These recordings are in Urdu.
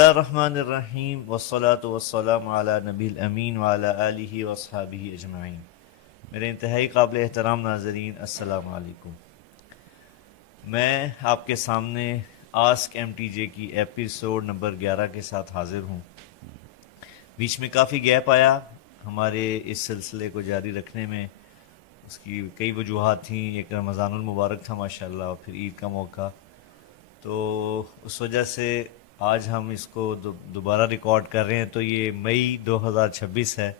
اللہ الرحمن الرحیم والصلاة والسلام علی نبی الامین وعلی آلہ واصحابہ اجمعین۔ میرے انتہائی قابل احترام ناظرین، السلام علیکم۔ میں آپ کے سامنے آسک ایم ٹی جے کی ایپیسوڈ نمبر 11 کے ساتھ حاضر ہوں۔ بیچ میں کافی گیپ آیا ہمارے اس سلسلے کو جاری رکھنے میں، اس کی کئی وجوہات تھیں۔ ایک رمضان المبارک تھا ماشاءاللہ، اور پھر عید کا موقع، تو اس وجہ سے آج ہم اس کو دوبارہ ریکارڈ کر رہے ہیں۔ تو یہ مئی 2026 ہے،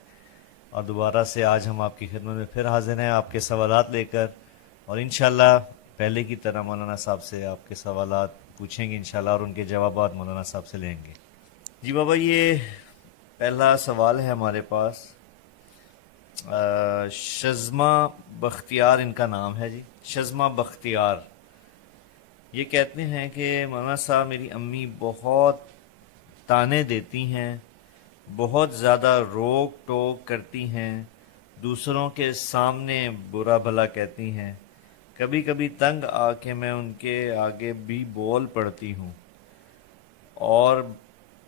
اور دوبارہ سے آج ہم آپ کی خدمت میں پھر حاضر ہیں آپ کے سوالات لے کر، اور انشاءاللہ پہلے کی طرح مولانا صاحب سے آپ کے سوالات پوچھیں گے انشاءاللہ، اور ان کے جوابات مولانا صاحب سے لیں گے۔ جی بابا، یہ پہلا سوال ہے ہمارے پاس۔ شزما بختیار ان کا نام ہے جی، شزما بختیار۔ یہ کہتے ہیں کہ مولانا صاحب میری امی بہت تانے دیتی ہیں، بہت زیادہ روک ٹوک کرتی ہیں، دوسروں کے سامنے برا بھلا کہتی ہیں، کبھی کبھی تنگ آ کے میں ان کے آگے بھی بول پڑتی ہوں اور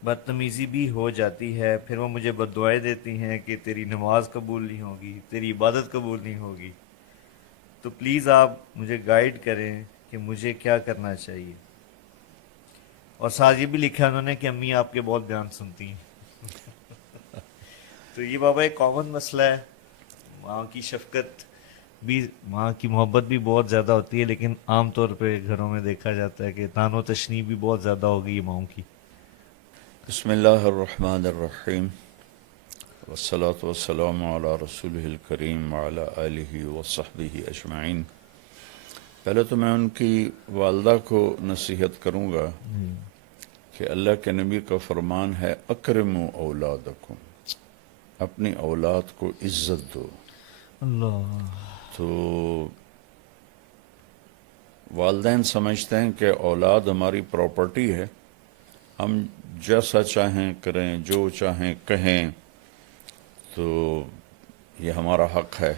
بدتمیزی بھی ہو جاتی ہے۔ پھر وہ مجھے بددعائیں دیتی ہیں کہ تیری نماز قبول نہیں ہوگی، تیری عبادت قبول نہیں ہوگی۔ تو پلیز آپ مجھے گائیڈ کریں کہ مجھے کیا کرنا چاہیے۔ اور ساتھ یہ بھی لکھا انہوں نے کہ امی آپ کے بہت بیان سنتی ہیں۔ تو یہ بابا ایک کامن مسئلہ ہے، ماں کی شفقت بھی، ماں کی محبت بھی بہت زیادہ ہوتی ہے، لیکن عام طور پہ گھروں میں دیکھا جاتا ہے کہ تان و تشنیع بھی بہت زیادہ ہو گئی ہے ماؤں کی۔ بسم اللہ الرحمن الرحیم، والصلاة والسلام علی رسولہ الکریم وعلی آلہ وصحبہ اجمعین۔ پہلے تو میں ان کی والدہ کو نصیحت کروں گا کہ اللہ کے نبی کا فرمان ہے اکرموا اولادکم، اپنی اولاد کو عزت دو۔ اللہ تو والدین سمجھتے ہیں کہ اولاد ہماری پراپرٹی ہے، ہم جیسا چاہیں کریں، جو چاہیں کہیں، تو یہ ہمارا حق ہے۔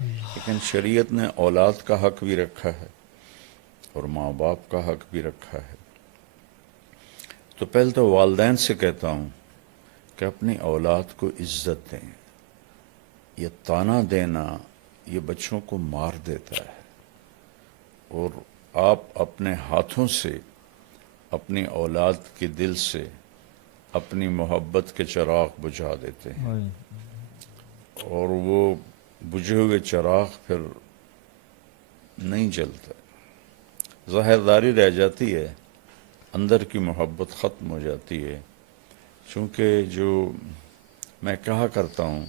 لیکن شریعت نے اولاد کا حق بھی رکھا ہے اور ماں باپ کا حق بھی رکھا ہے۔ تو پہلے تو والدین سے کہتا ہوں کہ اپنی اولاد کو عزت دیں۔ یہ طعنہ دینا یہ بچوں کو مار دیتا ہے، اور آپ اپنے ہاتھوں سے اپنی اولاد کے دل سے اپنی محبت کے چراغ بجھا دیتے ہیں، اور وہ بجھے ہوئے چراغ پھر نہیں جلتا، ظاہرداری رہ جاتی ہے، اندر کی محبت ختم ہو جاتی ہے۔ چونکہ جو میں کہا کرتا ہوں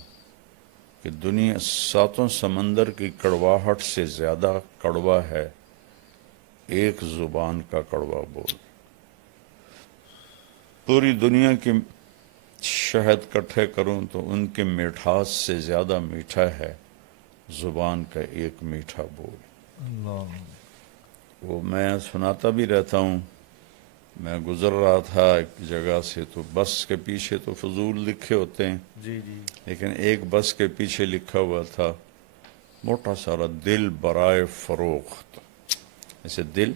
کہ دنیا ساتوں سمندر کی کڑواہٹ سے زیادہ کڑوا ہے ایک زبان کا کڑوا بول۔ پوری دنیا کی شہد کٹھے کروں تو ان کے مٹھاس سے زیادہ میٹھا ہے زبان کا ایک میٹھا بول۔ اللہ وہ میں سناتا بھی رہتا ہوں۔ میں گزر رہا تھا ایک جگہ سے، تو بس کے پیچھے تو فضول لکھے ہوتے ہیں، جی جی لیکن ایک بس کے پیچھے لکھا ہوا تھا موٹا سارا دل برائے فروخت، ایسے دل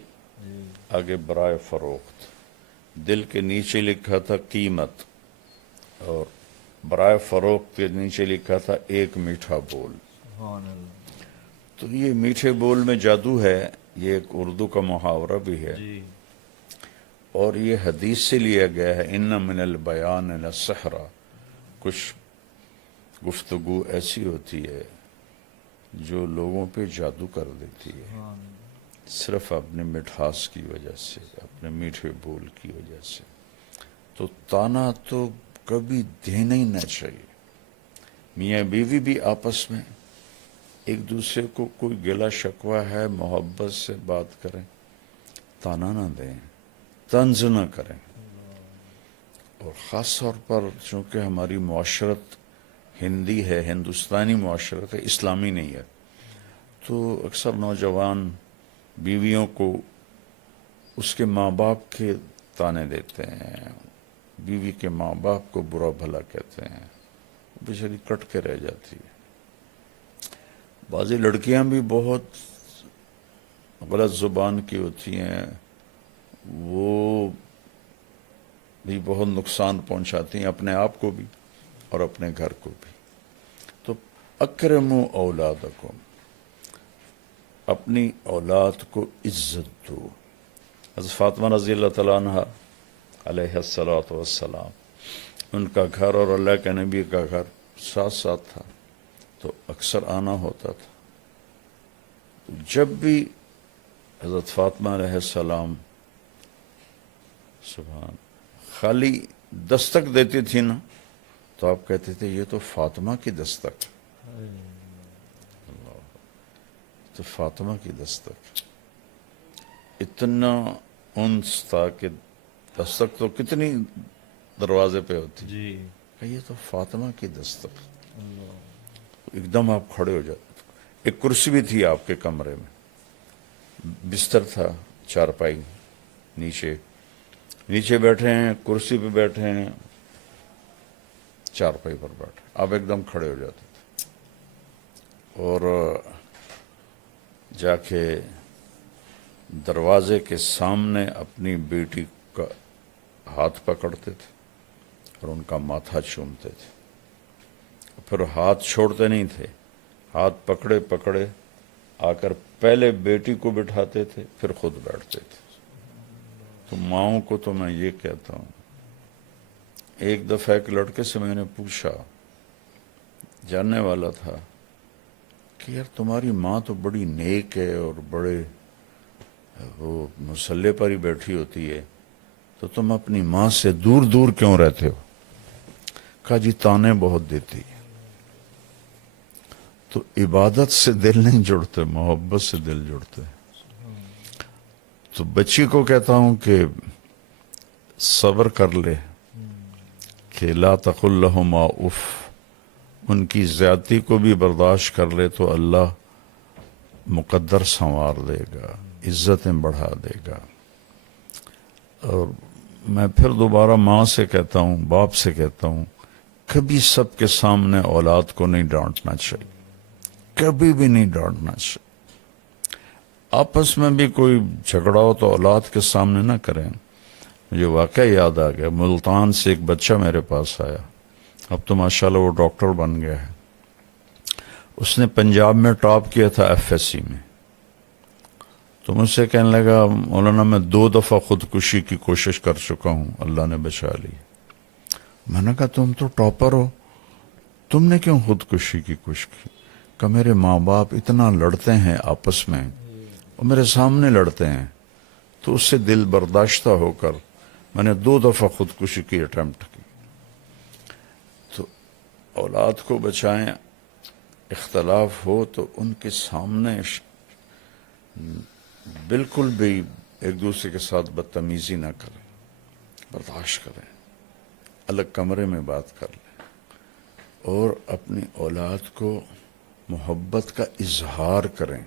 آگے برائے فروخت، دل کے نیچے لکھا تھا قیمت، اور برائے فروخت کے نیچے لکھا تھا ایک میٹھا بول۔ سبحان اللہ۔ تو یہ میٹھے بول میں جادو ہے، یہ ایک اردو کا محاورہ بھی ہے، جی اور یہ حدیث سے لیا گیا ہے، ان من البیان لسحر۔ کچھ گفتگو ایسی ہوتی ہے جو لوگوں پہ جادو کر دیتی ہے، سبحان اللہ۔ صرف اپنے مٹھاس کی وجہ سے، اپنے میٹھے بول کی وجہ سے۔ تو طعنہ تو کبھی دینا ہی نہ چاہیے۔ میاں بیوی بھی آپس میں ایک دوسرے کو کوئی گلہ شکوہ ہے محبت سے بات کریں، طعنہ نہ دیں، طنز نہ کریں۔ اور خاص طور پر چونکہ ہماری معاشرت ہندی ہے، ہندوستانی معاشرت ہے، اسلامی نہیں ہے، تو اکثر نوجوان بیویوں کو اس کے ماں باپ کے طعنے دیتے ہیں، بیوی کے ماں باپ کو برا بھلا کہتے ہیں، بیچاری کٹ کے رہ جاتی ہے۔ بعضی لڑکیاں بھی بہت غلط زبان کی ہوتی ہیں، وہ بھی بہت نقصان پہنچاتی ہیں، اپنے آپ کو بھی اور اپنے گھر کو بھی۔ تو اکرموا اولادکم، اپنی اولاد کو عزت دو۔ حضرت فاطمہ رضی اللہ تعالیٰ عنہ علیہ الصلاۃ والسلام، ان کا گھر اور اللہ کے نبی کا گھر ساتھ ساتھ تھا، تو اکثر آنا ہوتا تھا۔ جب بھی حضرت فاطمہ علیہ السلام سبحان خالی دستک دیتی تھی نا، تو آپ کہتے تھے یہ تو فاطمہ کی دستک، تو فاطمہ کی دستک، اتنا انس تھا کہ دستک تو کتنی دروازے پہ ہوتی، جی کہ یہ تو فاطمہ کی دستک۔ ایک دم آپ کھڑے ہو جاتے۔ ایک کرسی بھی تھی آپ کے کمرے میں، بستر تھا، چارپائی، نیچے بیٹھے ہیں، کرسی پہ بیٹھے ہیں، چارپائی پر بیٹھے، آپ ایک دم کھڑے ہو جاتے تھے اور جا کے دروازے کے سامنے اپنی بیٹی کا ہاتھ پکڑتے تھے اور ان کا ماتھا چومتے تھے، پھر ہاتھ چھوڑتے نہیں تھے، ہاتھ پکڑے پکڑے آ کر پہلے بیٹی کو بٹھاتے تھے، پھر خود بیٹھتے تھے۔ تو ماؤں کو تو میں یہ کہتا ہوں، ایک دفعہ ایک لڑکے سے میں نے پوچھا، جاننے والا تھا، کہ یار تمہاری ماں تو بڑی نیک ہے اور بڑے وہ مصلے پر ہی بیٹھی ہوتی ہے، تو تم اپنی ماں سے دور دور کیوں رہتے ہو؟ کہا جی تانے بہت دیتی ہے۔ تو عبادت سے دل نہیں جڑتے، محبت سے دل جڑتے۔ تو بچی کو کہتا ہوں کہ صبر کر لے، کہ لا تقل لہما اف، ان کی زیادتی کو بھی برداشت کر لے تو اللہ مقدر سنوار دے گا، عزتیں بڑھا دے گا۔ اور میں پھر دوبارہ ماں سے کہتا ہوں، باپ سے کہتا ہوں، کبھی سب کے سامنے اولاد کو نہیں ڈانٹنا چاہیے، کبھی بھی نہیں ڈانٹنا چاہیے۔ آپس میں بھی کوئی جھگڑا ہو تو اولاد کے سامنے نہ کریں۔ مجھے واقعہ یاد آ گیا، ملتان سے ایک بچہ میرے پاس آیا، اب تو ماشاءاللہ وہ ڈاکٹر بن گیا ہے۔ اس نے پنجاب میں ٹاپ کیا تھا FSC میں۔ تو مجھ سے کہنے لگا، مولانا میں 2 دفعہ خودکشی کی کوشش کر چکا ہوں، اللہ نے بچا لی۔ میں نے کہا تم تو ٹاپر ہو، تم نے کیوں خودکشی کی کوشش کی؟ کہ میرے ماں باپ اتنا لڑتے ہیں آپس میں اور میرے سامنے لڑتے ہیں، تو اس سے دل برداشتہ ہو کر میں نے 2 دفعہ خودکشی کی اٹیمپٹ کی۔ تو اولاد کو بچائیں، اختلاف ہو تو ان کے سامنے بالکل بھی ایک دوسرے کے ساتھ بدتمیزی نہ کریں، برداشت کریں، الگ کمرے میں بات کر لیں، اور اپنی اولاد کو محبت کا اظہار کریں۔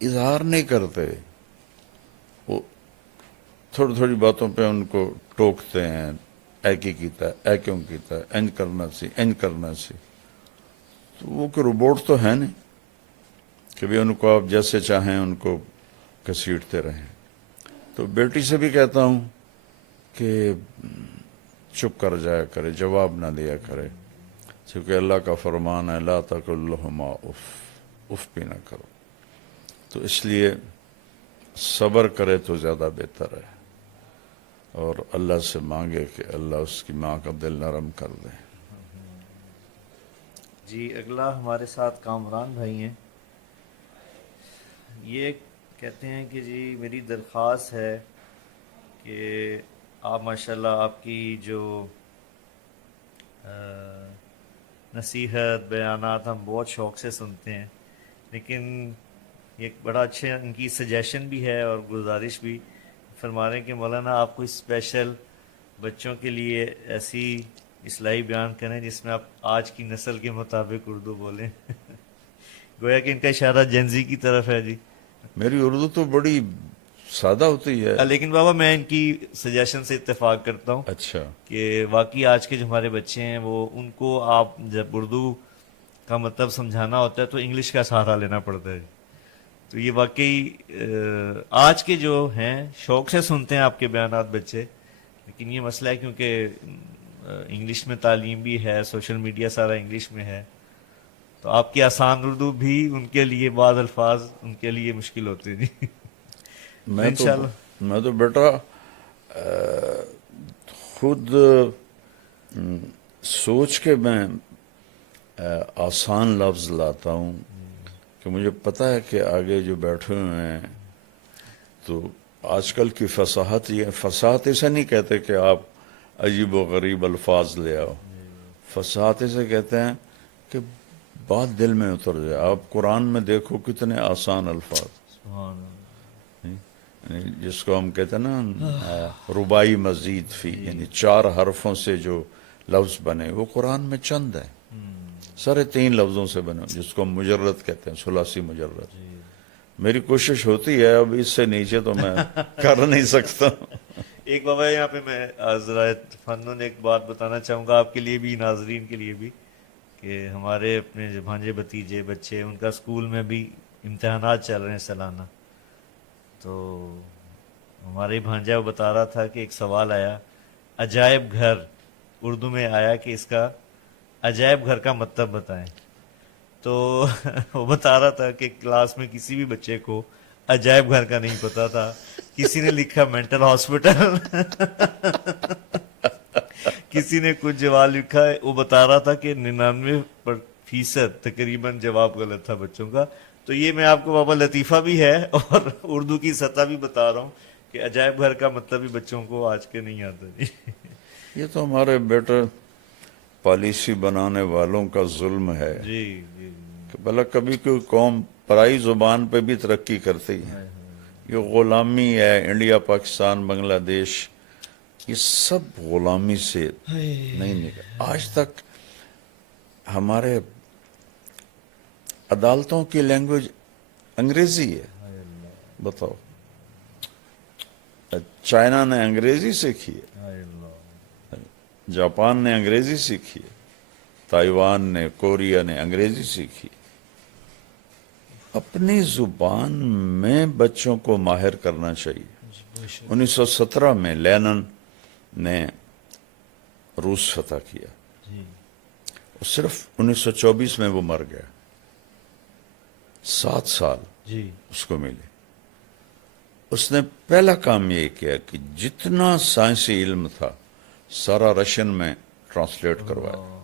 اظہار نہیں کرتے، وہ تھوڑی تھوڑی باتوں پہ ان کو ٹوکتے ہیں، اے کی کیتا ہے، اے کیوں کیتا ہے، انج کرنا سی، انج کرنا سی۔ تو وہ کہ روبوٹ تو ہے نہیں کہ بھی ان کو آپ جیسے چاہیں ان کو گھسیٹتے رہیں۔ تو بیٹی سے بھی کہتا ہوں کہ چپ کر جایا کرے، جواب نہ دیا کرے، کیونکہ اللہ کا فرمان ہے لا تقل لہما اف، اف بھی نہ کرو۔ تو اس لیے صبر کرے تو زیادہ بہتر ہے، اور اللہ سے مانگے کہ اللہ اس کی ماں کا دل نرم کر دے۔ جی اگلا ہمارے ساتھ کامران بھائی ہیں، یہ کہتے ہیں کہ جی میری درخواست ہے کہ آپ ماشاءاللہ آپ کی جو نصیحت بیانات ہم بہت شوق سے سنتے ہیں، لیکن ایک بڑا اچھا ان کی سجیشن بھی ہے اور گزارش بھی فرما رہے ہیں کہ مولانا آپ کو اسپیشل بچوں کے لیے ایسی اصلاحی بیان کریں جس میں آپ آج کی نسل کے مطابق اردو بولیں۔ گویا کہ ان کا اشارہ جنزی کی طرف ہے جی۔ میری اردو تو بڑی سادہ ہوتی ہے۔ لیکن بابا میں ان کی سجیشن سے اتفاق کرتا ہوں اچھا، کہ واقعی آج کے جو ہمارے بچے ہیں وہ ان کو آپ جب اردو کا مطلب سمجھانا ہوتا ہے تو انگلش کا سہارا لینا پڑتا ہے۔ تو یہ واقعی آج کے جو ہیں شوق سے سنتے ہیں آپ کے بیانات بچے، لیکن یہ مسئلہ ہے کیونکہ انگلش میں تعلیم بھی ہے، سوشل میڈیا سارا انگلش میں ہے، تو آپ کی آسان اردو بھی ان کے لیے بعض الفاظ ان کے لیے مشکل ہوتے ہیں جی. تو انشاءاللہ میں تو بیٹا خود سوچ کے میں آسان لفظ لاتا ہوں کہ مجھے پتہ ہے کہ آگے جو بیٹھے ہوئے ہیں تو آج کل کی فصاحت، یہ فصاحت اسے نہیں کہتے کہ آپ عجیب و غریب الفاظ لے آؤ، فصاحت اسے کہتے ہیں کہ بات دل میں اتر جائے. آپ قرآن میں دیکھو کتنے آسان الفاظ، سبحان اللہ. یعنی جس کو ہم کہتے ہیں نا ربائی مزید فی، یعنی 4 حرفوں سے جو لفظ بنے وہ قرآن میں چند ہے، سارے 3 لفظوں سے بنے، جس کو ہم مجرد کہتے ہیں، ثلاثی مجرد. میری کوشش ہوتی ہے، اب اس سے نیچے تو میں کر نہیں سکتا. ایک بابا یہاں پہ میں ذرا فنون ایک بات بتانا چاہوں گا آپ کے لیے بھی، ناظرین کے لیے بھی، کہ ہمارے اپنے جو بھانجے بھتیجے بچے، ان کا اسکول میں بھی امتحانات چل رہے ہیں سالانہ. تو ہمارے بھانجا وہ بتا رہا تھا کہ ایک سوال آیا، عجائب گھر اردو میں آیا کہ اس کا عجائب گھر کا مطلب بتائیں. تو وہ بتا رہا تھا کہ کلاس میں کسی بھی بچے کو عجائب گھر کا نہیں پتا تھا. کسی نے لکھا مینٹل ہاسپٹل، کسی نے کچھ جواب لکھا ہے. وہ بتا رہا تھا کہ 99% تقریباً جواب غلط تھا بچوں کا. تو یہ میں آپ کو بابا لطیفہ بھی ہے اور اردو کی سطح بھی بتا رہا ہوں کہ عجائب گھر کا مطلب بھی بچوں کو آج کے نہیں آتا جی. یہ تو ہمارے بیٹے پالیسی بنانے والوں کا ظلم ہے جی جی کہ بھلا کبھی کوئی قوم پرائی زبان پہ بھی ترقی کرتی ہے. یہ غلامی ہے، انڈیا، پاکستان، بنگلہ دیش، یہ سب غلامی سے نہیں نکل. آج تک ہمارے عدالتوں کی لینگویج انگریزی ہے. بتاؤ، چائنا نے انگریزی سیکھی ہے، جاپان نے انگریزی سیکھی ہے، تائیوان نے، کوریا نے انگریزی سیکھی. اپنی زبان میں بچوں کو ماہر کرنا چاہیے. 1917 میں لینن نے روس فتح کیا، اور صرف 1924 میں وہ مر گیا. 7 سال جی اس کو ملے. اس نے پہلا کام یہ کیا کہ جتنا سائنسی علم تھا سارا رشین میں ٹرانسلیٹ کروایا،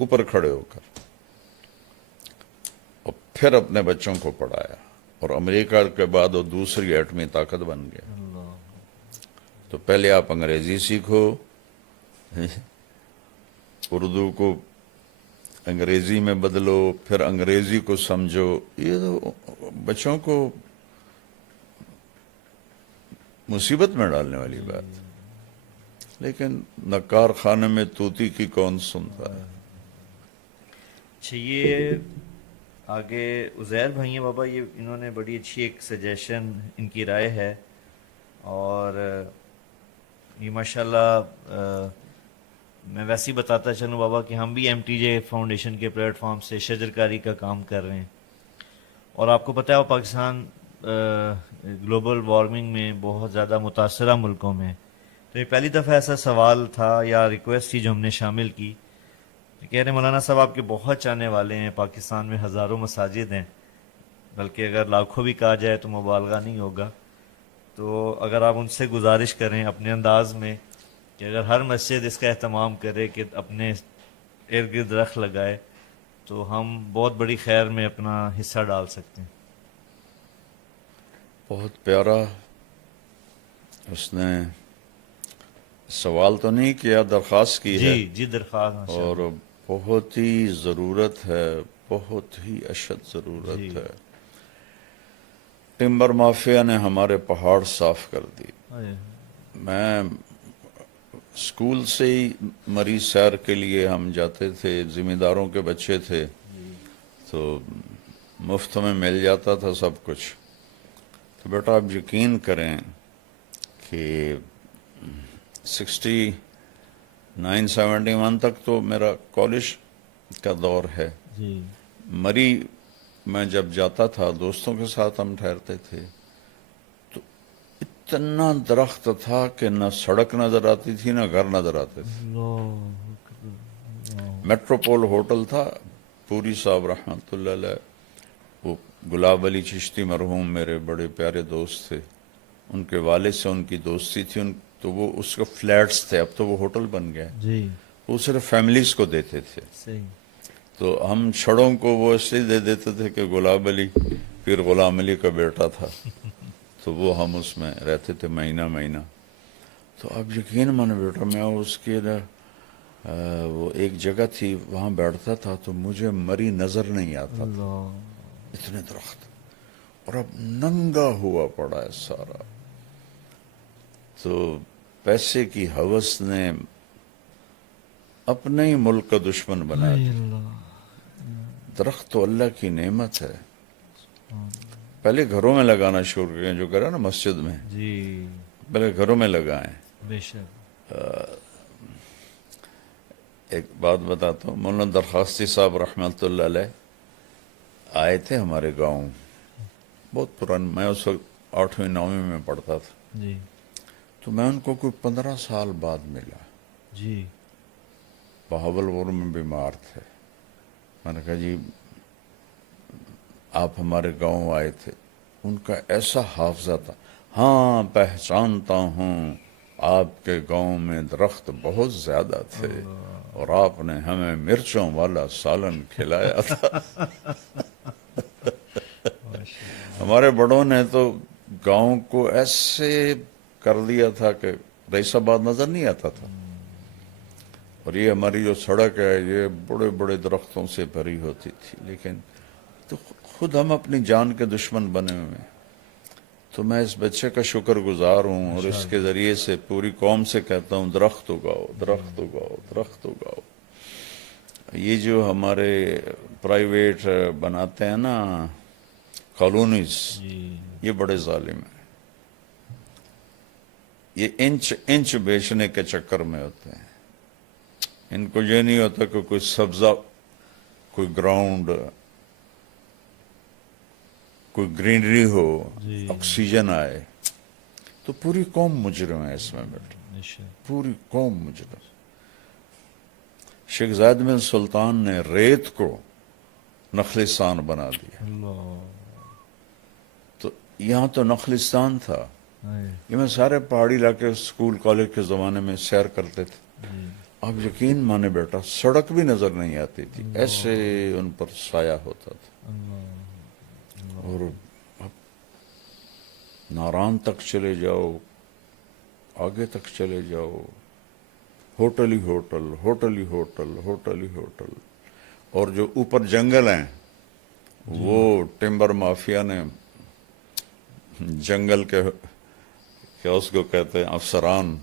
اوپر کھڑے ہو کر، اور پھر اپنے بچوں کو پڑھایا. اور امریکہ کے بعد وہ دوسری ایٹمی طاقت بن گیا. تو پہلے آپ انگریزی سیکھو، اردو کو انگریزی میں بدلو، پھر انگریزی کو سمجھو. یہ تو بچوں کو مصیبت میں ڈالنے والی بات. لیکن نکار خانے میں طوطی کی کون سنتا ہے. اچھا، یہ آگے عزیر بھائی ہیں بابا، یہ انہوں نے بڑی اچھی ایک سجیشن، ان کی رائے ہے. اور یہ ماشاءاللہ میں ویسے ہی بتاتا چلوں بابا کہ ہم بھی MTJ فاؤنڈیشن کے پلیٹ فارم سے شجرکاری کا کام کر رہے ہیں. اور آپ کو پتہ ہے وہ پاکستان گلوبل وارمنگ میں بہت زیادہ متاثرہ ملکوں میں. تو یہ پہلی دفعہ ایسا سوال تھا یا ریکویسٹ تھی جو ہم نے شامل کی. کہہ رہے مولانا صاحب آپ کے بہت چاہنے والے ہیں، پاکستان میں ہزاروں مساجد ہیں، بلکہ اگر لاکھوں بھی کہا جائے تو مبالغہ نہیں ہوگا. تو اگر آپ ان سے گزارش کریں اپنے انداز میں کہ اگر ہر مسجد اس کا اہتمام کرے کہ اپنے ارد گرد درخت لگائے تو ہم بہت بڑی خیر میں اپنا حصہ ڈال سکتے ہیں. بہت پیارا. اس نے سوال تو نہیں کیا، درخواست کی ہے. جی درخواست ماشاء اور اللہ. بہت ہی ضرورت ہے، بہت ہی اشد ضرورت جی. ہے. ٹمبر مافیا نے ہمارے پہاڑ صاف کر دی. میں اسکول سے ہی مریض سیر کے لیے ہم جاتے تھے، ذمہ داروں کے بچے تھے، تو مفت میں مل جاتا تھا سب کچھ. تو بیٹا آپ یقین کریں کہ 69-71 تک تو میرا کالج کا دور ہے. جی مری میں جب جاتا تھا دوستوں کے ساتھ ہم ٹھہرتے تھے، تو اتنا درخت تھا کہ نہ سڑک نظر آتی تھی نہ گھر نظر آتے تھے. میٹروپول ہوٹل تھا. پوری صاحب رحمۃ اللہ علیہ، وہ گلاب علی چشتی مرحوم میرے بڑے پیارے دوست تھے، ان کے والد سے ان کی دوستی تھی. تو وہ اس کے فلیٹس تھے، اب تو وہ ہوٹل بن گیا. جی وہ صرف فیملیز کو دیتے تھے. صحیح. تو ہم چھڑوں کو وہ اس لیے دے دیتے تھے کہ گلاب علی پھر غلام علی کا بیٹا تھا، تو وہ ہم اس میں رہتے تھے مہینہ مہینہ. تو اب یقین مانے بیٹا، میں اس کے وہ ایک جگہ تھی وہاں بیٹھتا تھا تو مجھے مری نظر نہیں آتا تھا، اتنے درخت. اور اب ننگا ہوا پڑا ہے سارا. تو پیسے کی ہوس نے اپنے ہی ملک کا دشمن بنا دیا. درخت تو اللہ کی نعمت ہے. پہلے گھروں میں لگانا شروع کریں، جو کرا نا مسجد میں، جی پہلے گھروں میں لگائیں. بے شک. ایک بات بتاتا ہوں، مولانا درخواستی صاحب رحمۃ اللہ علیہ آئے تھے ہمارے گاؤں. بہت پرانے، میں اس وقت 8ویں 9ویں میں پڑھتا تھا. جی تو میں ان کو کوئی 15 سال بعد ملا. جی بہاولپور میں بیمار تھے. میں نے کہا جی آپ ہمارے گاؤں آئے تھے. ان کا ایسا حافظہ تھا، ہاں پہچانتا ہوں، آپ کے گاؤں میں درخت بہت زیادہ تھے اور آپ نے ہمیں مرچوں والا سالن کھلایا تھا. ہمارے بڑوں نے تو گاؤں کو ایسے کر دیا تھا کہ رئیس آباد نظر نہیں آتا تھا. اور یہ ہماری جو سڑک ہے یہ بڑے بڑے درختوں سے بھری ہوتی تھی. لیکن تو خود ہم اپنی جان کے دشمن بنے ہوئے ہیں. تو میں اس بچے کا شکر گزار ہوں اور اس کے ذریعے سے پوری قوم سے کہتا ہوں درخت اگاؤ، درخت اگاؤ، درخت اگاؤ. یہ جو ہمارے پرائیویٹ بناتے ہیں نا کالونیز، یہ بڑے ظالم ہیں. یہ انچ بیچنے کے چکر میں ہوتے ہیں. ان کو یہ نہیں ہوتا کہ کوئی سبزہ، کوئی گراؤنڈ، کوئی گرینری ہو، آکسیجن آئے. تو پوری قوم مجرم ہے اس میں بیٹا، پوری قوم مجرم. شیخ زاید بن سلطان نے ریت کو نخلستان بنا دیا. تو یہاں تو نخلستان تھا. یہ میں سارے پہاڑی علاقے اسکول کالج کے زمانے میں سیر کرتے تھے. آپ یقین مانے بیٹا، سڑک بھی نظر نہیں آتی تھی، ایسے ان پر سایہ ہوتا تھا. اور اب ناران تک چلے جاؤ، آگے تک چلے جاؤ، ہوٹل ہی ہوٹل، ہوٹل ہی ہوٹل، ہوٹل ہی ہوٹل. اور جو اوپر جنگل ہیں وہ ٹمبر مافیا نے جنگل کے کیا اس کو کہتے ہیں افسران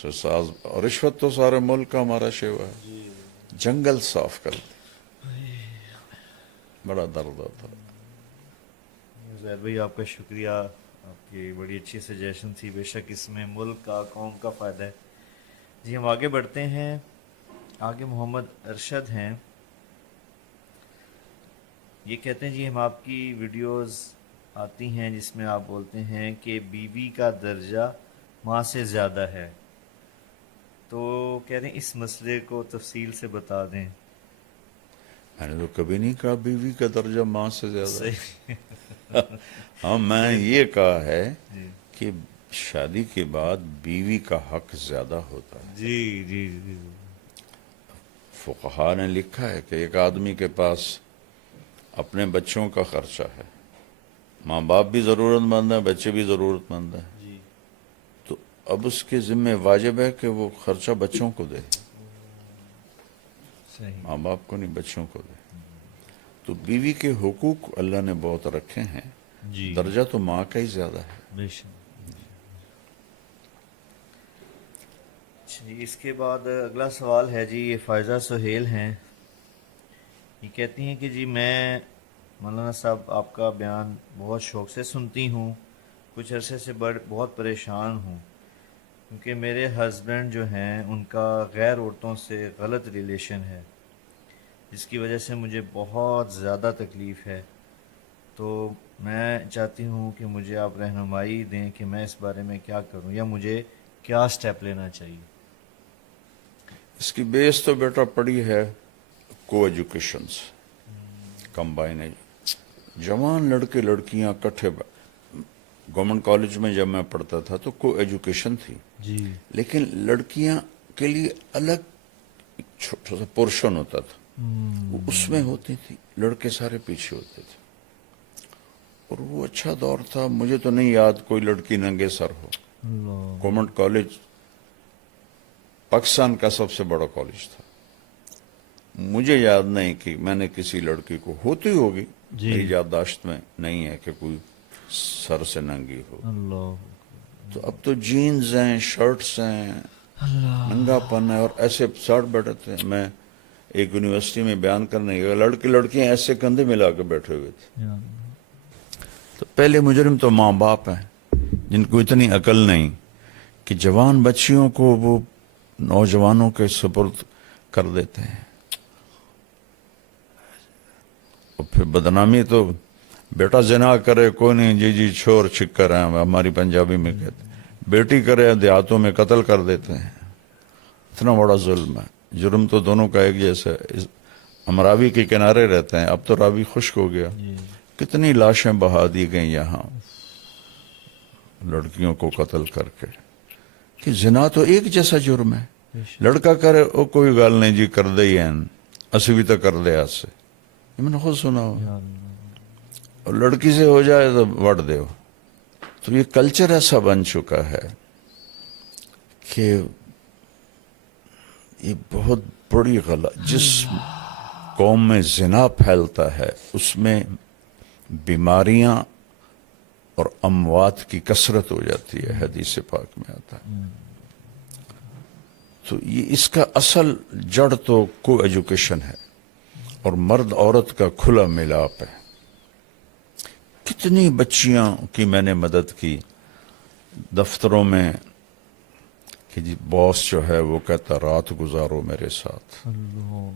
سے ساز، اور رشوت تو سارے ملک کا ہمارا شیوا ہے. جنگل صاف کر دے، بڑا درد ہوتا ہے. زہر بھائی آپ کا شکریہ، آپ کی بڑی اچھی سجیشن تھی. بے شک اس میں ملک کا، قوم کا فائدہ ہے. جی ہم آگے بڑھتے ہیں. آگے محمد ارشد ہیں، یہ کہتے ہیں جی ہم آپ کی ویڈیوز آتی ہیں جس میں آپ بولتے ہیں کہ بیوی کا درجہ ماں سے زیادہ ہے، تو کہہ رہے ہیں اس مسئلے کو تفصیل سے بتا دیں. میں نے تو کبھی نہیں کہا بیوی کا درجہ ماں سے زیادہ ہے. صحیح. ہاں میں یہ کہا ہے جی کہ شادی کے بعد بیوی کا حق زیادہ ہوتا ہے. جی جی جی فقہا نے لکھا ہے کہ ایک آدمی کے پاس اپنے بچوں کا خرچہ ہے، ماں باپ بھی ضرورت مند ہیں، بچے بھی ضرورت مند ہیں، جی تو اب اس کے ذمہ واجب ہے کہ وہ خرچہ بچوں کو دے، صحیح. ماں باپ کو نہیں، بچوں کو دے. تو بیوی کے حقوق اللہ نے بہت رکھے ہیں، جی درجہ تو ماں کا ہی زیادہ ہے. بے شک. جی اس کے بعد اگلا سوال ہے جی، یہ فائزہ سہیل ہیں، یہ کہتی ہیں کہ جی میں مولانا صاحب آپ کا بیان بہت شوق سے سنتی ہوں، کچھ عرصے سے بہت پریشان ہوں کیونکہ میرے ہسبینڈ جو ہیں ان کا غیر عورتوں سے غلط ریلیشن ہے، جس کی وجہ سے مجھے بہت زیادہ تکلیف ہے. تو میں چاہتی ہوں کہ مجھے آپ رہنمائی دیں کہ میں اس بارے میں کیا کروں یا مجھے کیا سٹیپ لینا چاہیے. اس کی بیس تو بیٹا پڑی ہے کو ایجوکیشن سے، کمبائن. جوان لڑکے لڑکیاں کٹھے گورنمنٹ کالج میں جب میں پڑھتا تھا تو کو ایجوکیشن تھی، جی لیکن لڑکیاں کے لیے الگ ایک چھوٹا سا پورشن ہوتا تھا، وہ اس میں ہوتی تھی، لڑکے سارے پیچھے ہوتے تھے. اور وہ اچھا دور تھا. مجھے تو نہیں یاد کوئی لڑکی ننگے سر ہو. اللہ. گورنمنٹ کالج پاکستان کا سب سے بڑا کالج تھا. مجھے یاد نہیں کہ میں نے کسی لڑکی کو، ہوتی ہوگی، جی. میری یادداشت میں نہیں ہے کہ کوئی سر سے ننگی ہو. اللہ. تو اب تو جینز ہیں، شرٹس ہیں، ننگا پن ہے، اور ایسے ساٹھ بیٹھے تھے. میں ایک یونیورسٹی میں بیان کرنے گیا، لڑکے لڑکیاں ایسے کندھے ملا کے بیٹھے ہوئے تھے. یا تو پہلے مجرم تو ماں باپ ہیں جن کو اتنی عقل نہیں کہ جوان بچیوں کو وہ نوجوانوں کے سپرد کر دیتے ہیں. اور پھر بدنامی تو بیٹا زنا کرے کوئی نہیں، جی جی چھوڑ چھکر ہیں ہماری پنجابی میں کہتے ہیں. بیٹی کرے دیہاتوں میں قتل کر دیتے ہیں. اتنا بڑا ظلم ہے. جرم تو دونوں کا ایک جیسا ہے. ہم راوی کے کنارے رہتے ہیں، اب تو راوی خشک ہو گیا. جی. کتنی لاشیں بہا دی گئیں یہاں لڑکیوں کو قتل کر کے. کہ زنا تو ایک جیسا جرم ہے. بے شک. لڑکا کرے او کوئی گل نہیں جی کر دے ہی ہیں، اسی بھی تو کر دے آج سے. یہ میں نے خود سنا ہو. یا اللہ. اور لڑکی سے ہو جائے تو وٹ دے. تو یہ کلچر ایسا بن چکا ہے کہ یہ بہت بڑی غلط. جس قوم میں زنا پھیلتا ہے اس میں بیماریاں اور اموات کی کثرت ہو جاتی ہے، حدیث پاک میں آتا ہے. تو یہ اس کا اصل جڑ تو کو ایجوکیشن ہے اور مرد عورت کا کھلا ملاپ ہے. کتنی بچیاں کی میں نے مدد کی دفتروں میں کہ جی باس جو ہے وہ کہتا رات گزارو میرے ساتھ. اللہ.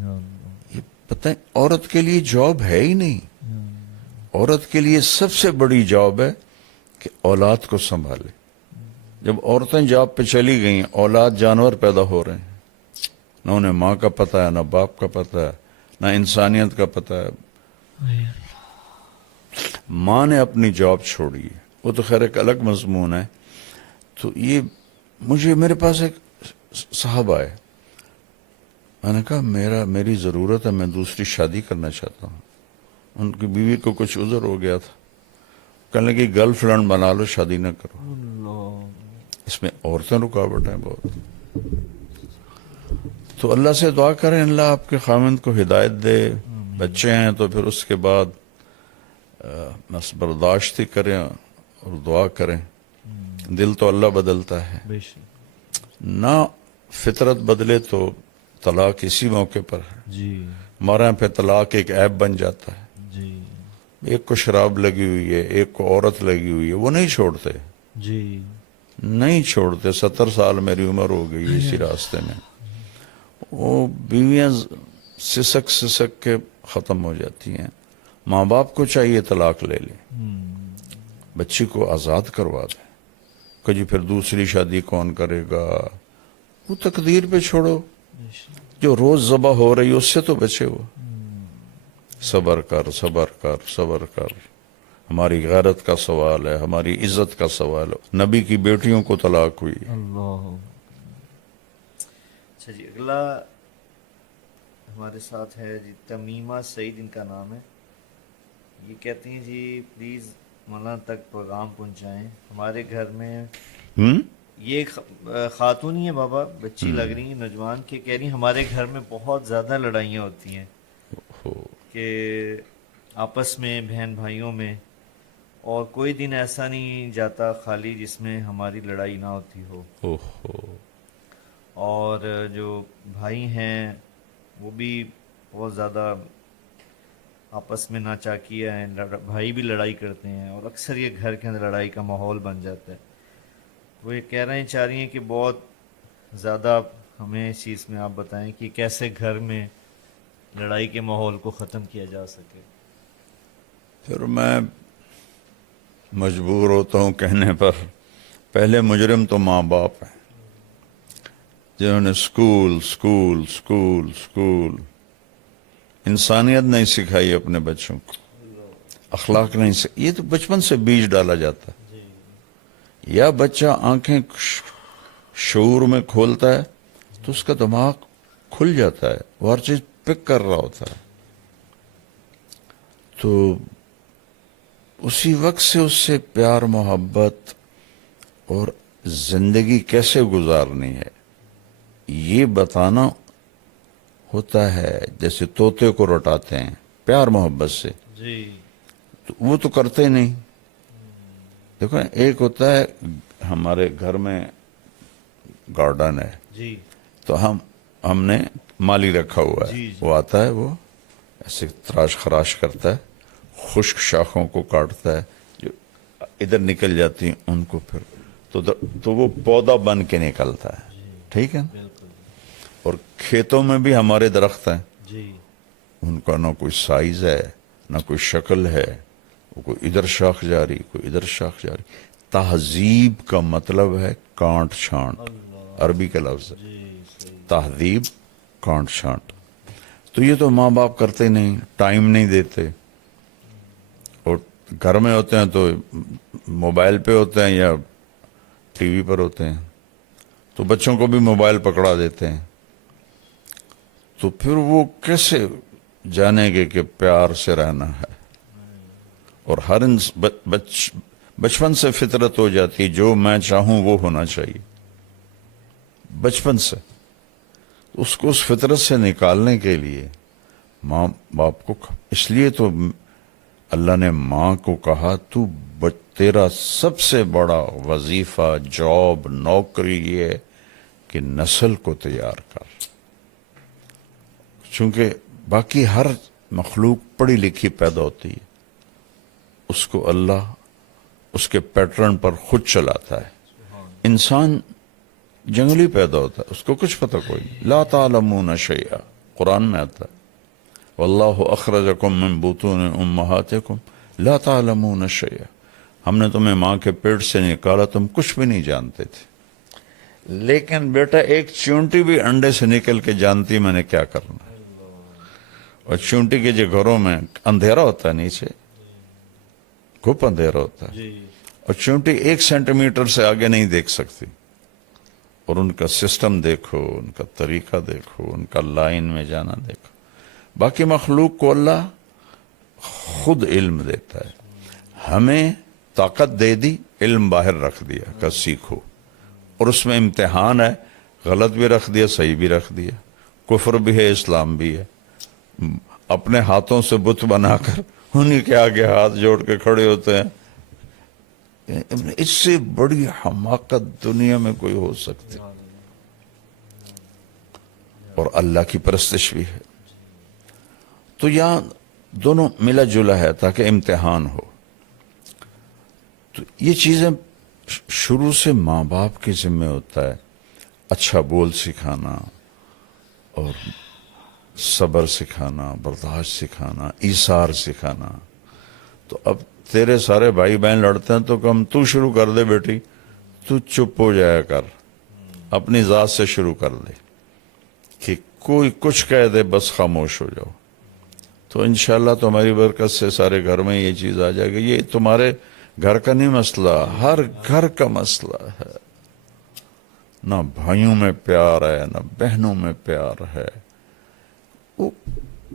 یا اللہ. یہ پتہ ہے عورت کے لیے جاب ہے ہی نہیں. عورت کے لیے سب سے بڑی جاب ہے کہ اولاد کو سنبھالے. جب عورتیں جاب پہ چلی گئیں، اولاد جانور پیدا ہو رہے ہیں. نہ انہیں ماں کا پتہ ہے، نہ باپ کا پتہ ہے، نہ انسانیت کا پتہ ہے. ماں نے اپنی جاب چھوڑی ہے، وہ تو خیر ایک الگ مضمون ہے. تو یہ میرے پاس ایک صاحب آئے. میں نے کہا میری ضرورت ہے، میں دوسری شادی کرنا چاہتا ہوں. ان کی بیوی کو کچھ عذر ہو گیا تھا. کہنے لگی گرل فرینڈ بنا لو، شادی نہ کرو. اللہ. اس میں عورتیں رکاوٹ ہیں بہت. تو اللہ سے دعا کریں اللہ آپ کے خاوند کو ہدایت دے. بچے ہیں تو پھر اس کے بعد بس برداشت ہی کریں اور دعا کریں. دل تو اللہ بدلتا ہے، بے شک. نہ فطرت بدلے تو طلاق اسی موقع پر ہے. جی. ہمارے یہاں پہ طلاق ایک عیب بن جاتا ہے. جی. ایک کو شراب لگی ہوئی ہے، ایک کو عورت لگی ہوئی ہے، وہ نہیں چھوڑتے. جی. نہیں چھوڑتے. 70 سال میری عمر ہو گئی ہے اسی راستے میں. وہ بیویاں سسک سسک کے ختم ہو جاتی ہیں. ماں باپ کو چاہیے طلاق لے لیں، بچی کو آزاد کروا دیں. کہ جی پھر دوسری شادی کون کرے گا؟ وہ تقدیر پہ چھوڑو. بے شک. جو روز ذبح ہو رہی ہے اس سے تو بچے ہو. صبر کر صبر کر صبر کر. ہماری غیرت کا سوال ہے، ہماری عزت کا سوال ہے. نبی کی بیٹیوں کو طلاق ہوئی. اللہ. اچھا جی، اگلا ہمارے ساتھ ہے جی تمیمہ سعید، ان کا نام ہے. یہ کہتی ہیں جی پلیز مولانا تک پیغام پہنچائیں. ہمارے گھر میں یہ خاتون ہی ہے بابا، بچی لگ رہی ہیں، نوجوان کے، کہہ رہی ہیں ہمارے گھر میں بہت زیادہ لڑائیاں ہوتی ہیں کہ آپس میں بہن بھائیوں میں، اور کوئی دن ایسا نہیں جاتا خالی جس میں ہماری لڑائی نہ ہوتی ہو. اور جو بھائی ہیں وہ بھی بہت زیادہ آپس میں ناچاکیاں ہیں، بھائی بھی لڑائی کرتے ہیں اور اکثر یہ گھر کے اندر لڑائی کا ماحول بن جاتا ہے. وہ یہ کہہ رہے ہیں، چاہ رہی ہیں کہ بہت زیادہ ہمیں اس چیز میں آپ بتائیں کہ کیسے گھر میں لڑائی کے ماحول کو ختم کیا جا سکے. پھر میں مجبور ہوتا ہوں کہنے پر، پہلے مجرم تو ماں باپ ہیں، جنہوں نے اسکول اسکول اسکول اسکول انسانیت نہیں سکھائی اپنے بچوں کو، اخلاق نہیں یہ تو بچپن سے بیج ڈالا جاتا ہے۔ یا بچہ آنکھیں شعور میں کھولتا ہے تو اس کا دماغ کھل جاتا ہے، وہ ہر چیز پک کر رہا ہوتا ہے، تو اسی وقت سے اس سے پیار محبت اور زندگی کیسے گزارنی ہے یہ بتانا ہوتا ہے۔ جیسے طوطے کو رٹاتے ہیں پیار محبت سے، جی تو وہ تو کرتے نہیں۔ دیکھو ایک ہوتا ہے ہمارے گھر میں گارڈن ہے، جی تو ہم نے مالی رکھا ہوا ہے، جی جی وہ آتا ہے، وہ ایسے تراش خراش کرتا ہے، خشک شاخوں کو کاٹتا ہے، جو ادھر نکل جاتی ہیں ان کو پھر تو وہ پودا بن کے نکلتا ہے، ٹھیک ہے نا؟ بالکل اور کھیتوں میں بھی ہمارے درخت ہیں، جی ان کا نہ کوئی سائز ہے نہ کوئی شکل ہے، وہ کوئی ادھر شاخ جاری کوئی ادھر شاخ جاری۔ تہذیب کا مطلب ہے کانٹ چھانٹ، عربی کا لفظ ہے جی صحیح تہذیب، کانٹ چھانٹ۔ تو یہ تو ماں باپ کرتے نہیں، ٹائم نہیں دیتے، اور گھر میں ہوتے ہیں تو موبائل پہ ہوتے ہیں یا ٹی وی پر ہوتے ہیں، تو بچوں کو بھی موبائل پکڑا دیتے ہیں، تو پھر وہ کیسے جانیں گے کہ پیار سے رہنا ہے؟ اور ہر بچپن سے فطرت ہو جاتی ہے، جو میں چاہوں وہ ہونا چاہیے بچپن سے۔ اس کو اس فطرت سے نکالنے کے لیے ماں باپ کو، اس لیے تو اللہ نے ماں کو کہا تو تیرا سب سے بڑا وظیفہ، جاب، نوکری یہ ہے کہ نسل کو تیار کر، چونکہ باقی ہر مخلوق پڑھی لکھی پیدا ہوتی ہے، اس کو اللہ اس کے پیٹرن پر خود چلاتا ہے۔ انسان جنگلی پیدا ہوتا ہے، اس کو کچھ پتہ کوئی نہیں، لا تعلمون شیئا، قرآن میں آتا ہے واللہ اخرجکم من بطون امہاتکم لا تعلمون شیئا، ہم نے تمہیں ماں کے پیٹ سے نکالا، تم کچھ بھی نہیں جانتے تھے، لیکن بیٹا ایک چونٹی بھی انڈے سے نکل کے جانتی میں نے کیا کرنا ہے۔ اور چونٹی کے جو گھروں میں اندھیرا ہوتا ہے، نیچے گھپ اندھیرا ہوتا ہے، جی اور چونٹی 1 سینٹی میٹر سے آگے نہیں دیکھ سکتی، اور ان کا سسٹم دیکھو، ان کا طریقہ دیکھو، ان کا لائن میں جانا دیکھو۔ باقی مخلوق کو اللہ خود علم دیتا ہے، ہمیں طاقت دے دی، علم باہر رکھ دیا کہ سیکھو، اور اس میں امتحان ہے، غلط بھی رکھ دیا صحیح بھی رکھ دیا، کفر بھی ہے اسلام بھی ہے۔ اپنے ہاتھوں سے بت بنا کر انہی کے آگے ہاتھ جوڑ کے کھڑے ہوتے ہیں، اس سے بڑی حماقت دنیا میں کوئی ہو سکتی، اور اللہ کی پرستش بھی ہے۔ تو یہاں دونوں ملا جلا ہے تاکہ امتحان ہو۔ تو یہ چیزیں شروع سے ماں باپ کے ذمہ ہوتا ہے، اچھا بول سکھانا، اور صبر سکھانا، برداشت سکھانا، ایثار سکھانا۔ تو اب تیرے سارے بھائی بہن لڑتے ہیں تو کم تو شروع کر دے، بیٹی تو چپ ہو جایا کر، اپنی ذات سے شروع کر دے، کہ کوئی کچھ کہہ دے بس خاموش ہو جاؤ، تو انشاءاللہ تمہاری برکت سے سارے گھر میں یہ چیز آ جائے گی۔ یہ تمہارے گھر کا نہیں مسئلہ، ہر گھر کا مسئلہ ہے، نہ بھائیوں میں پیار ہے نہ بہنوں میں پیار ہے، وہ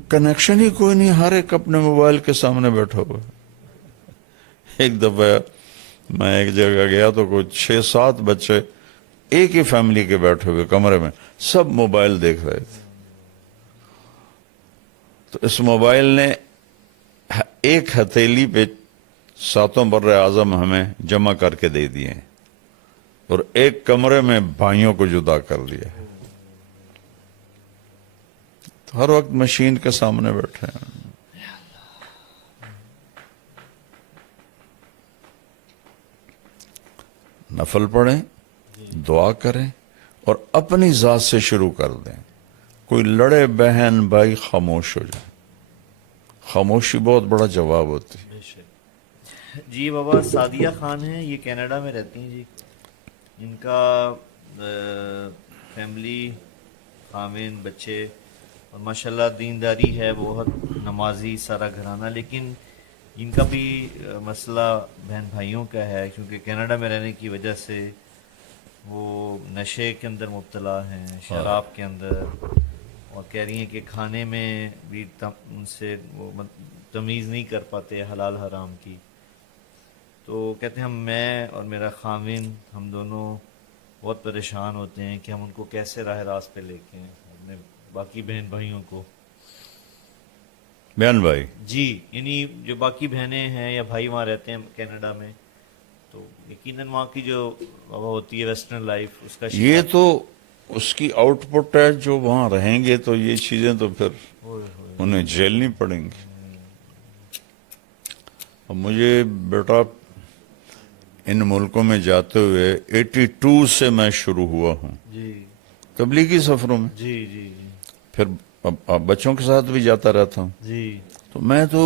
کنیکشن ہی کوئی نہیں، ہر ایک اپنے موبائل کے سامنے بیٹھا ہوا ہے۔ ایک دفعہ میں ایک جگہ گیا تو کوئی 6-7 بچے ایک ہی فیملی کے بیٹھے ہوئے کمرے میں، سب موبائل دیکھ رہے تھے۔ تو اس موبائل نے ایک ہتھیلی پہ 7 بر اعظم ہمیں جمع کر کے دے دیے، اور ایک کمرے میں بھائیوں کو جدا کر دیا۔ تو ہر وقت مشین کے سامنے بیٹھے ہیں۔ نفل پڑھیں، دعا کریں، اور اپنی ذات سے شروع کر دیں۔ کوئی لڑے بہن بھائی خاموش ہو جائے، خاموشی بہت بڑا جواب ہوتی ہے. بے شک. جی بابا سعدیہ خان ہیں، یہ کینیڈا میں رہتی ہیں جی. ان کا فیملی، خاوند، بچے، اور ماشاءاللہ دینداری ہے، بہت نمازی سارا گھرانہ. لیکن ان کا بھی مسئلہ بہن بھائیوں کا ہے، کیونکہ کینیڈا میں رہنے کی وجہ سے وہ نشے کے اندر مبتلا ہیں، شراب کے اندر، اور کہہ رہی ہیں کہ کھانے میں بھی ان سے وہ تمیز نہیں کر پاتے حلال حرام کی. تو کہتے ہیں میں اور میرا خاوند ہم دونوں بہت پریشان ہوتے ہیں کہ ہم ان کو کیسے راہ راست پہ لے کے آئیں، اپنے باقی بہن بھائیوں کو. بیان بھائی، جی یعنی جو باقی بہنیں ہیں یا بھائی وہاں رہتے ہیں کینیڈا میں، تو یقیناً وہاں کی جو ہوتی ہے ویسٹرن لائف، اس کا یہ شکار. تو اس کی آؤٹ پٹ ہے. جو وہاں رہیں گے تو یہ چیزیں تو پھر ہوئے ہوئے. انہیں جھیلنی پڑیں گی. اور مجھے بیٹا ان ملکوں میں جاتے ہوئے 82 سے میں شروع ہوا ہوں جی تبلیغی سفروں میں. جی جی جی پھر اب بچوں کے ساتھ بھی جاتا رہتا ہوں. جی. تو میں تو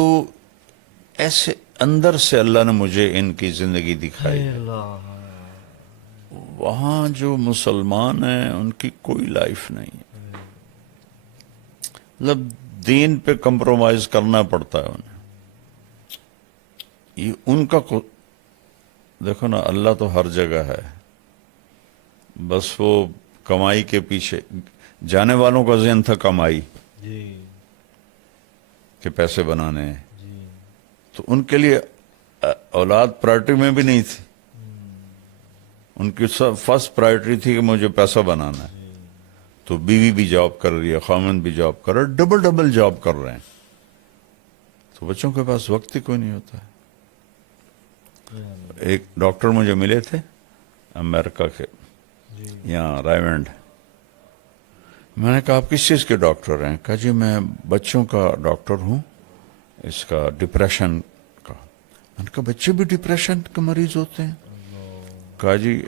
ایسے اندر سے اللہ نے مجھے ان کی زندگی دکھائی ہے. اللہ. وہاں جو مسلمان ہیں ان کی کوئی لائف نہیں ہے. مطلب دین پہ کمپرومائز کرنا پڑتا ہے انہیں. یہ ان کا دیکھو نا، اللہ تو ہر جگہ ہے، بس وہ کمائی کے پیچھے. جانے والوں کا ذہن تھا کمائی، جی کہ پیسے بنانے ہیں. جی. تو ان کے لیے اولاد پرائرٹی میں بھی نہیں تھی. ان کی فرسٹ پرائرٹی تھی کہ مجھے پیسہ بنانا ہے. تو بیوی بھی جاب کر رہی ہے، خامند بھی جاب کر رہا ہے، ڈبل جاب کر رہے ہیں. تو بچوں کے پاس وقت ہی کوئی نہیں ہوتا ہے. ایک ڈاکٹر مجھے ملے تھے امریکہ کے، جی یہاں رائمنڈ. میں نے کہا آپ کس چیز کے ڈاکٹر ہیں؟ کہا جی میں بچوں کا ڈاکٹر ہوں، اس کا ڈپریشن کا. میں نے کہا بچے بھی ڈپریشن کے مریض ہوتے ہیں؟ کہا جی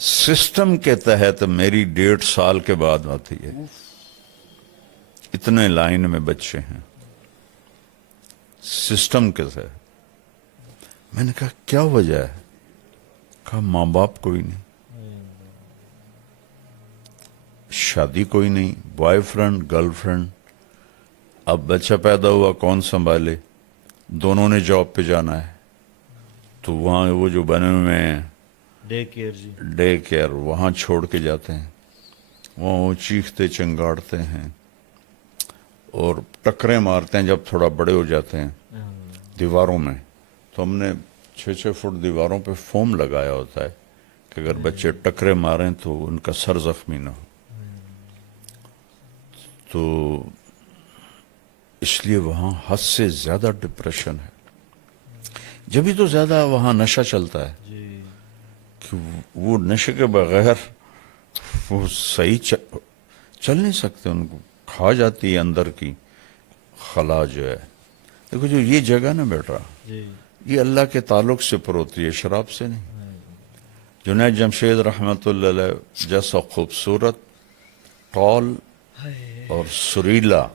سسٹم کے تحت میری 1.5 سال کے بعد آتی ہے. اتنے لائن میں بچے ہیں سسٹم کے تحت. میں نے کہا کیا وجہ ہے؟ کہا ماں باپ کوئی نہیں، شادی کوئی نہیں، بوائے فرینڈ گرل فرینڈ. اب بچہ پیدا ہوا کون سنبھالے؟ دونوں نے جاب پہ جانا ہے. تو وہاں وہ جو بنے ہوئے ہیں ڈے کیئر. جی ڈے کیئر، وہاں چھوڑ کے جاتے ہیں. وہاں وہ چیختے چنگاڑتے ہیں اور ٹکریں مارتے ہیں جب تھوڑا بڑے ہو جاتے ہیں دیواروں میں. تو ہم نے 6 فٹ دیواروں پہ فوم لگایا ہوتا ہے کہ اگر بچے ٹکرے ماریں تو ان کا سر زخمی نہ ہو. تو اس لیے وہاں حد سے زیادہ ڈپریشن ہے. جبھی تو زیادہ وہاں نشہ چلتا ہے جی. کہ وہ نشے کے بغیر وہ صحیح چل نہیں سکتے. ان کو کھا جاتی ہے اندر کی خلا جو ہے. دیکھو جو یہ جگہ نا بیٹا، جی یہ اللہ کے تعلق سے پر ہوتی ہے، شراب سے نہیں. جنید جمشید رحمۃ اللہ علیہ جیسا خوبصورت، ٹال اور سریلا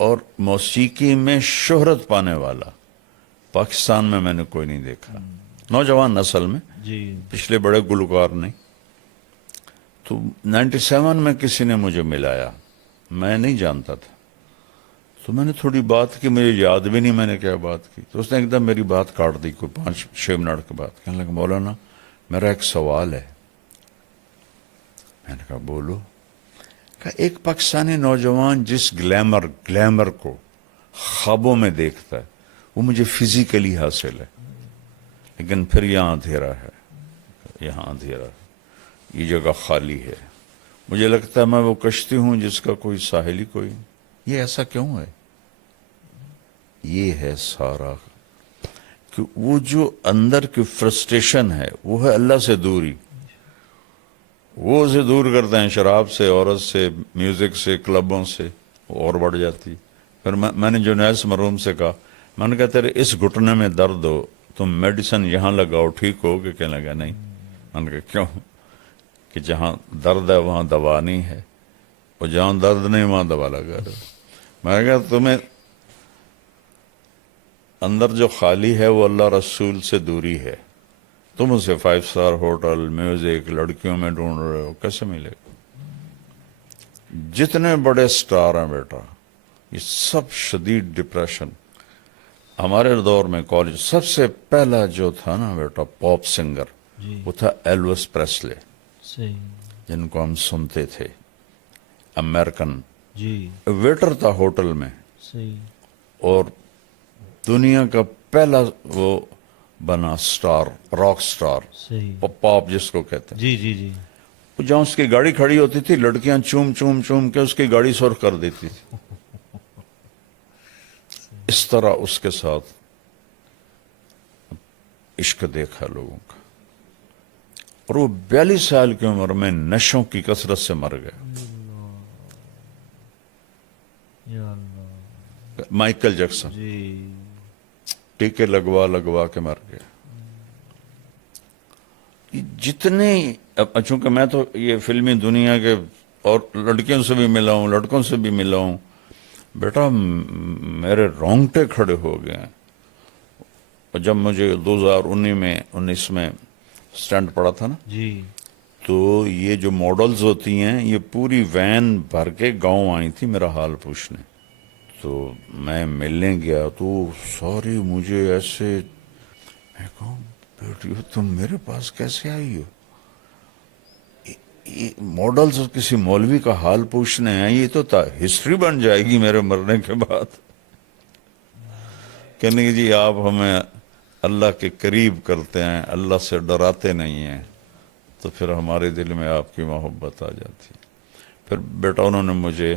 اور موسیقی میں شہرت پانے والا پاکستان میں میں نے کوئی نہیں دیکھا. نوجوان نسل میں جی پچھلے بڑے گلوکار نہیں. تو 97 میں کسی نے مجھے ملایا، میں نہیں جانتا تھا. تو میں نے تھوڑی بات کی، مجھے یاد بھی نہیں میں نے کیا بات کی. تو اس نے ایک دم میری بات کاٹ دی کوئی 5-6 منٹ کے بعد. کہنے لگا مولانا میرا ایک سوال ہے. میں نے کہا بولو. کہا ایک پاکستانی نوجوان جس گلیمر کو خوابوں میں دیکھتا ہے وہ مجھے فزیکلی حاصل ہے، لیکن پھر یہاں اندھیرا ہے، یہاں اندھیرا ہے، یہ جگہ خالی ہے. مجھے لگتا ہے میں وہ کشتی ہوں جس کا کوئی ساحل ہی کوئی نہیں. یہ ایسا کیوں ہے؟ یہ ہے سارا کہ وہ جو اندر کی فرسٹریشن ہے وہ ہے اللہ سے دوری. وہ اسے دور کرتے ہیں شراب سے، عورت سے، میوزک سے، کلبوں سے، اور بڑھ جاتی. پھر میں نے جنید مرحوم سے کہا، میں نے کہا تیرے اس گھٹنے میں درد ہو تم میڈیسن یہاں لگاؤ ٹھیک ہو گے؟ کہنے لگا نہیں. میں نے کہا کیوں؟ کہ جہاں درد ہے وہاں دوا نہیں ہے. وہ جہاں درد نہیں وہاں دوا لگا رہے ہو۔ میں نے کہا تمہیں اندر جو خالی ہے وہ اللہ رسول سے دوری ہے، تم اسے 5 اسٹار ہوٹل، میوزک، لڑکیوں میں ڈھونڈ رہے ہو، کیسے ملے گا؟ جتنے بڑے سٹار ہیں بیٹا یہ سب شدید ڈپریشن۔ ہمارے دور میں کالج سب سے پہلا جو تھا نا بیٹا پاپ سنگر جی وہ تھا ایلوس پریسلے، صحیح جن کو ہم سنتے تھے، امریکن جی ویٹر تھا ہوٹل میں، صحیح اور دنیا کا پہلا وہ بنا سٹار، راک سٹار، صحیح پاپ جس کو کہتے ہیں۔ جی جی جی جہاں اس کی گاڑی کھڑی ہوتی تھی لڑکیاں چوم چوم چوم کے اس کی گاڑی سرخ کر دیتی تھی، اس طرح اس کے ساتھ عشق دیکھا لوگوں کا، اور وہ 42 سال کی عمر میں نشوں کی کثرت سے مر گیا۔ یا اللہ مائیکل جیکسن جی ٹیکے لگوا لگوا کے مر گیا۔ جتنے چونکہ میں تو یہ فلمی دنیا کے اور لڑکیوں سے بھی ملا ہوں، لڑکوں سے بھی ملا ہوں، بیٹا میرے رونگٹے کھڑے ہو گئے ہیں۔ اور جب مجھے 2019 میں سٹنٹ پڑا تھا نا، جی تو یہ جو ماڈلز ہوتی ہیں یہ پوری وین بھر کے گاؤں آئی تھی میرا حال پوچھنے، تو میں ملنے گیا تو ساری مجھے ایسے، میں کہوں بیٹی تم میرے پاس کیسے آئی ہو؟ یہ ماڈلز کسی مولوی کا حال پوچھنے ہیں، یہ تو ہسٹری بن جائے گی میرے مرنے کے بعد۔ کہنے کہ جی آپ ہمیں اللہ کے قریب کرتے ہیں، اللہ سے ڈراتے نہیں ہیں، تو پھر ہمارے دل میں آپ کی محبت آ جاتی۔ پھر بیٹا انہوں نے مجھے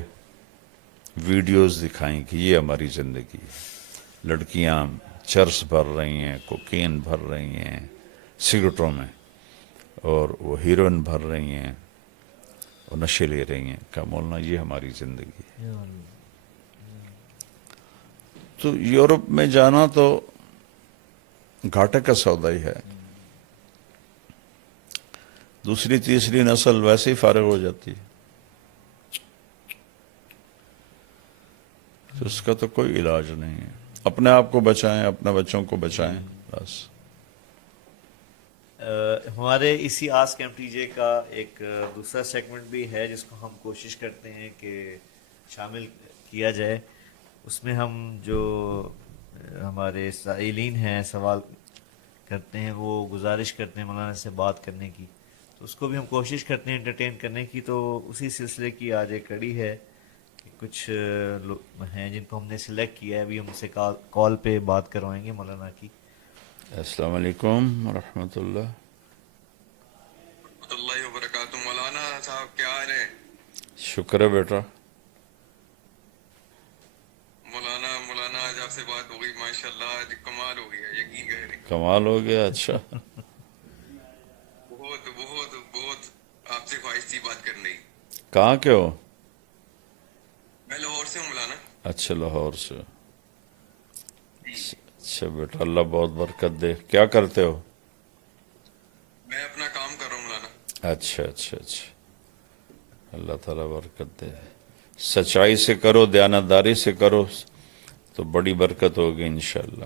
ویڈیوز دکھائیں کہ یہ ہماری زندگی ہے، لڑکیاں چرس بھر رہی ہیں، کوکین بھر رہی ہیں سگریٹوں میں، اور وہ ہیروئن بھر رہی ہیں اور نشے لے رہی ہیں۔ کہا مولانا یہ ہماری زندگی ہے۔ یا اللہ تو یورپ میں جانا تو گھاٹے کا سودا ہی ہے، دوسری تیسری نسل ویسے ہی فارغ ہو جاتی ہے، تو اس کا تو کوئی علاج نہیں ہے۔ اپنے آپ کو بچائیں، اپنے بچوں کو بچائیں، بس۔ ہمارے اسی آس کیمپ ٹی جے کا ایک دوسرا سیگمنٹ بھی ہے جس کو ہم کوشش کرتے ہیں کہ شامل کیا جائے۔ اس میں ہم جو ہمارے سائلین ہیں سوال کرتے ہیں، وہ گزارش کرتے ہیں مولانا سے بات کرنے کی، تو اس کو بھی ہم کوشش کرتے ہیں انٹرٹین کرنے کی۔ تو اسی سلسلے کی آج ایک کڑی ہے کہ کچھ لوگ ہیں جن کو ہم نے سلیکٹ کیا ہے، ابھی ہم سے کال پہ بات کروائیں گے مولانا کی۔ السلام علیکم ورحمۃ اللہ۔ اللہ وبرکاتہ۔ مولانا صاحب کیا حال ہے؟ شکر ہے بیٹا۔ مولانا آج آپ سے بات ہو گئی، ماشاءاللہ آج کمال ہو گیا، یقین کریں کمال ہو گیا، اچھا۔ بہت بہت بہت آپ سے خواہش تھی بات کرنے کی۔ کہاں کے ہو؟ میں لاہور سے ہوں مولانا۔ اچھا لاہور سے، اچھا بیٹا اللہ بہت برکت دے۔ کیا کرتے ہو؟ میں اپنا کام کر رہا ہوں مولانا۔ اچھا اچھا اچھا، اللہ تعالیٰ برکت دے۔ سچائی سے کرو، دیانتداری سے کرو تو بڑی برکت ہوگی انشاءاللہ۔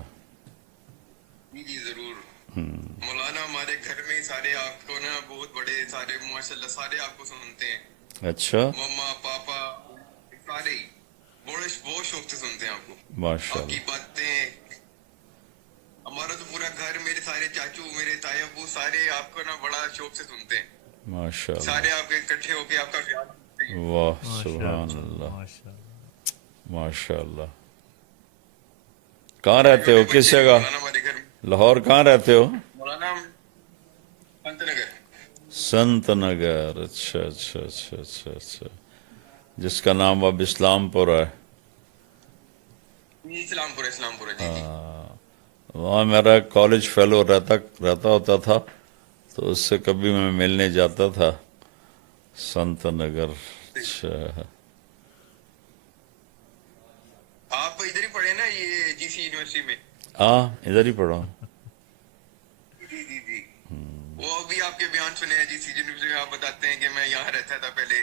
جی ضرور مولانا، ہمارے گھر میں سارے آپ کو نا بہت بڑے، سارے ماشاءاللہ سارے آپ کو سنتے ہیں، اچھا مما پاپا سارے ہی بہت شوق سے سنتے ہیں آپ کو، ماشاء آپ کی اللہ باتیں۔ ہمارا تو پورا گھر، میرے سارے چاچو، میرے تایا ابو سارے آپ کو نا بڑا شوق سے سنتے ہیں، ماشاء اللہ، سارے آپ کے اکٹھے ہو کے آپ کا خیال رکھتے ہیں۔ واہ ماشاء سبحان اللہ اللہ، ماشاء اللہ۔ ماشاء اللہ۔ کہاں رہتے ہو، کس جگہ؟ مولانا ہمارے گھر میں لاہور کہاں رہتے ہو؟ مولانا پنت نگر۔ سنت نگر، اچھا اچھا اچھا اچھا اچھا، جس کا نام اب اسلام پورہ ہے۔ اسلام پورہ جی جی۔ وہاں میرا کالج فیلو رہتا ہوتا تھا، تو اس سے کبھی میں ملنے جاتا تھا سنت نگر۔ اچھا آپ ادھر ہی پڑھے نا یہ جی سی یونیورسٹی میں؟ ہاں ادھر ہی پڑھا ہوں۔ جی جی جی، وہ ابھی آپ کے بیان سنے ہیں جی سی یونیورسٹی میں، آپ بتاتے ہیں کہ میں یہاں رہتا تھا پہلے،